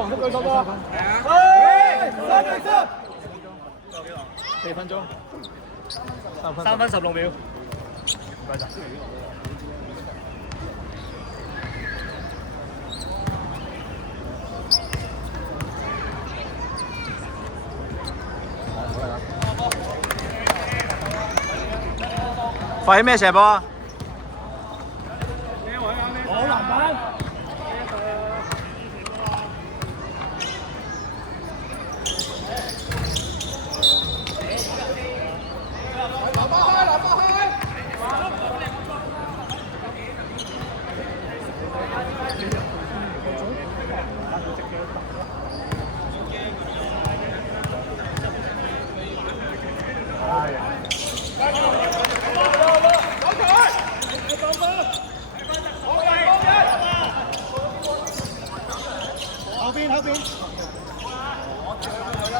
黃色舉手多。4分鐘。3分16秒。唔該曬。發起咩射波啊？好籃板。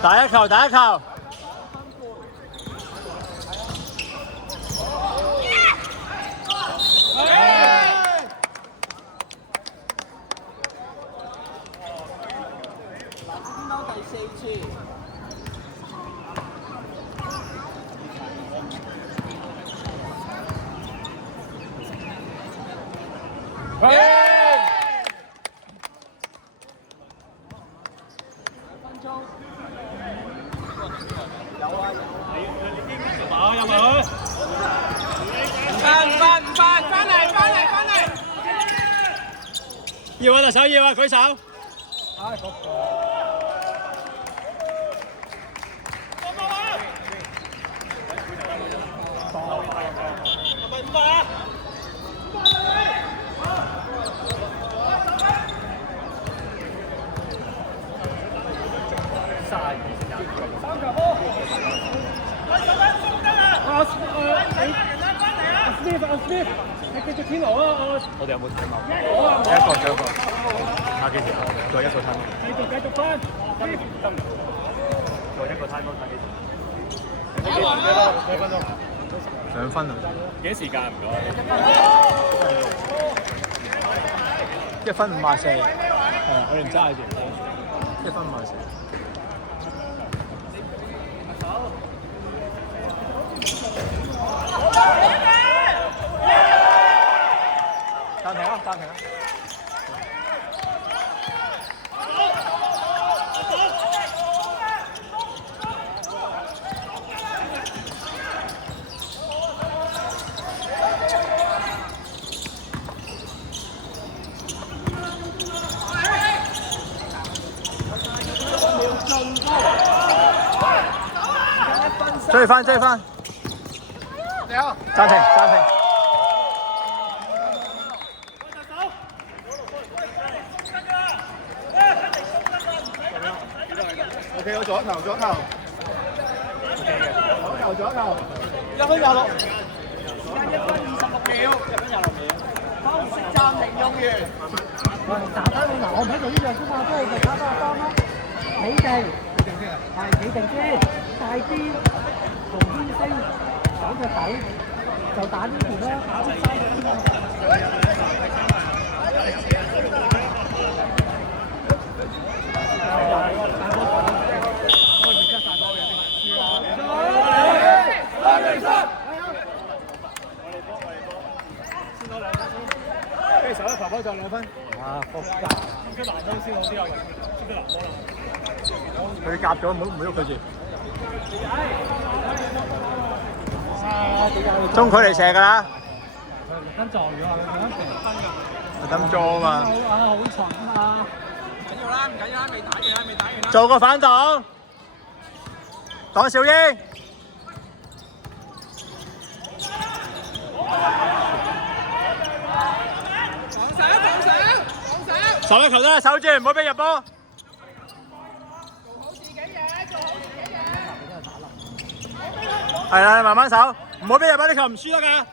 打一球，打一球。第4次。要啊，特首要啊，舉手。你繼續天鵝啊！我哋有冇睇貓？一個，仲有一個。打幾條？再一個攤。繼續翻。再一個攤，打幾條？2分鐘。2分啊！幾時間唔該？1分54。係啊，我哋唔揸住。1分54。暫停啊！暫停啊！追翻！暫停。OK， 我左球。左球，1分26。時間1分26秒。休息暫停用完。打低你嗱，我唔喺度呢樣啫嘛，即係就打翻當啦。企定先，大啲，同天星走隻底，就打呢條啦，打啲西嘅跟住手一球波就2分。哇！出藍波先好啲啊！出藍波啦。佢夾咗，唔好喐佢住。中距離射㗎啦。跟撞咗啊！特登裝啊嘛。好蠢啊！唔緊要啦，未打完啦。做個反擋，擋小英。守一球都係守住，唔好俾入波。係啦，慢慢守，唔好俾入波，呢球唔輸得㗎。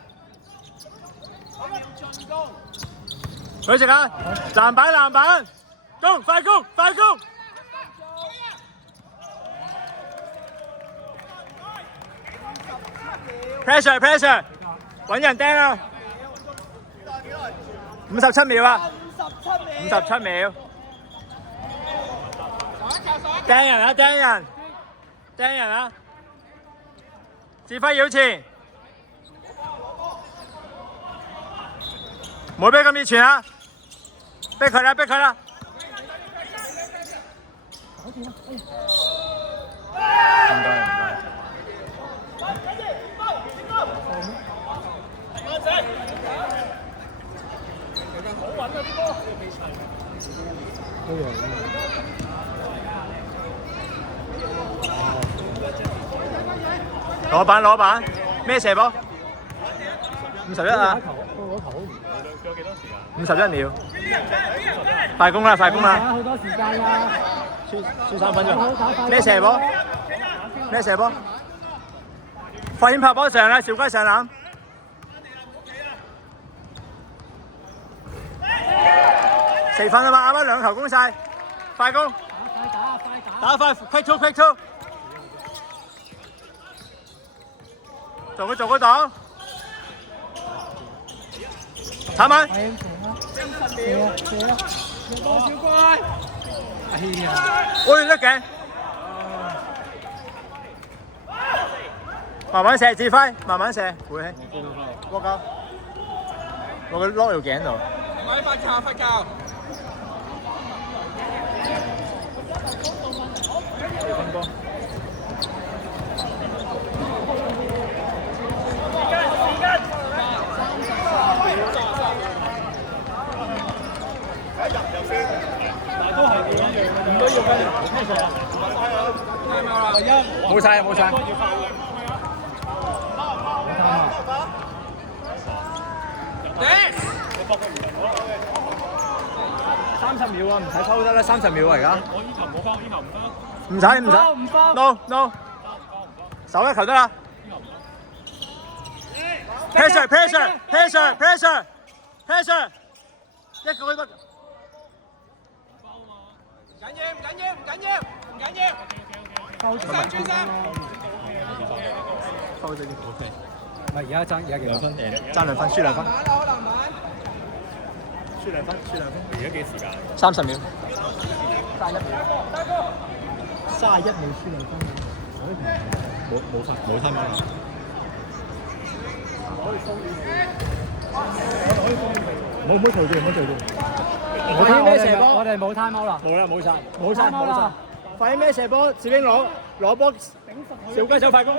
許直啊，籃板，攻，快攻！pressure， 揾人釘啊！57秒啊！57秒。掟人啊！掟人！掟人啊！指揮繞前，唔好俾咁熱傳啊！逼佢啦！逼佢啦！唔該唔該。攞板，咩射波？51啊！51秒，快攻啦！好多時間啦，輸3分鐘。咩射波？發現拍波上啦，小龜上籃。4分啊嘛，啱啱2球攻晒，快攻！打快 ，quick two！ 做佢擋，踩埋，小乖，哎呀，喂，甩頸，慢慢射，指揮，慢慢射，回氣，落膠，落佢攞條頸度。快教。冇晒。30秒啊，唔使抽得啦，30秒啊而家。我依球冇翻，依球唔得。唔使。No。守一球得啦。Pressure。一個都得。唔緊要。專心。收咗啲好飛。唔係而家爭幾多分？爭2分，輸2分。輸2分。而家幾時間？30秒。31秒輸2分。冇3分。唔好嘈住。我哋冇 time out 啦。冇晒。快啲咩射波？小英攞波，小雞手快攻。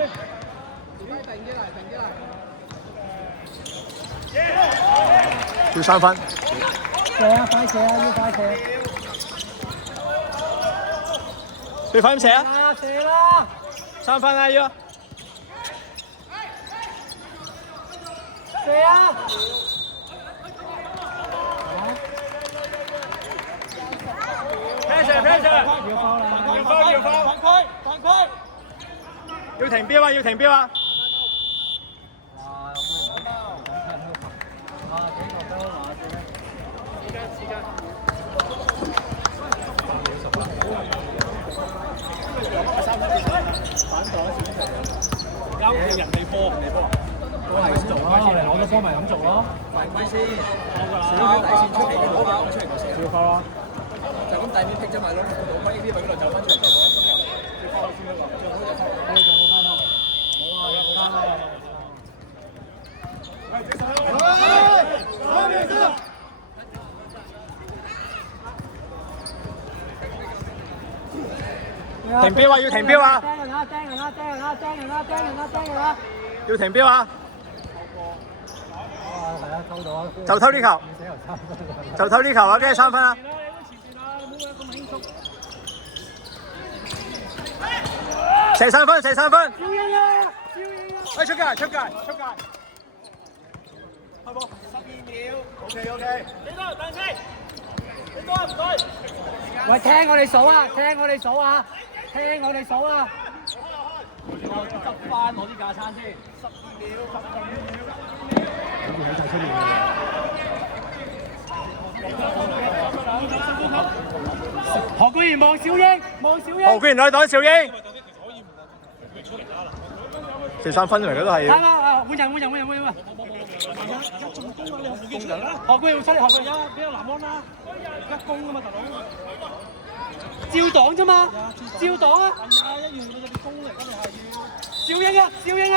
要3分。快射啊！要快射。你快啲射啊！射啦！3分啊要。射啊！Pressure！ 要放！犯規！要停標啊！啱人哋波。都係咁做咯，我哋攞咗波咪咁做咯。犯規先，少底線出嚟嘅攞翻出嚟就射。要放咯。就咁底面劈咗埋咯，攞翻呢啲咪嗰度走翻出嚟射。停標啊！要停標啊！釘人啊！要停標啊！係啊，偷到啊！就偷呢球，啊！跟住3分啊！射3分！喂，出界！開波！12秒 ，OK。幾多？等陣先。幾多啊？唔該。喂，聽我哋數啊！執翻攞啲架撐先。12秒。何冠賢望小英。何冠賢攞擋小英。4-3分嚟嘅都係。換人。何冠賢出嚟，何冠賢俾個藍安啦，一攻啊嘛，大佬。照擋啫嘛，照擋啊！係啊，一樣嗰啲功力，咁你係要。照應啊，照應啊！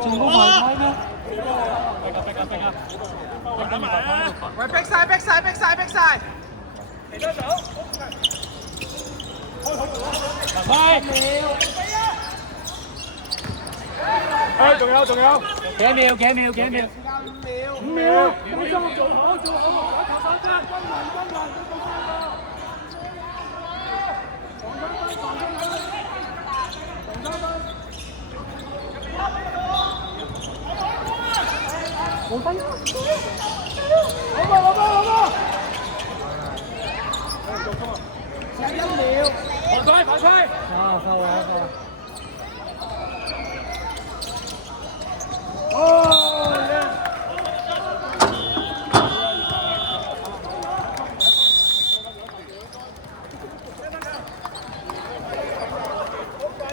仲冇埋開咩？喂，逼晒，逼晒，逼晒，逼晒！嚟多手。誒，仲有，仲有。幾秒？幾秒？幾秒？5秒。做好，做好，冇打球三分，均勻，冇分。快快！啊，收啊，收。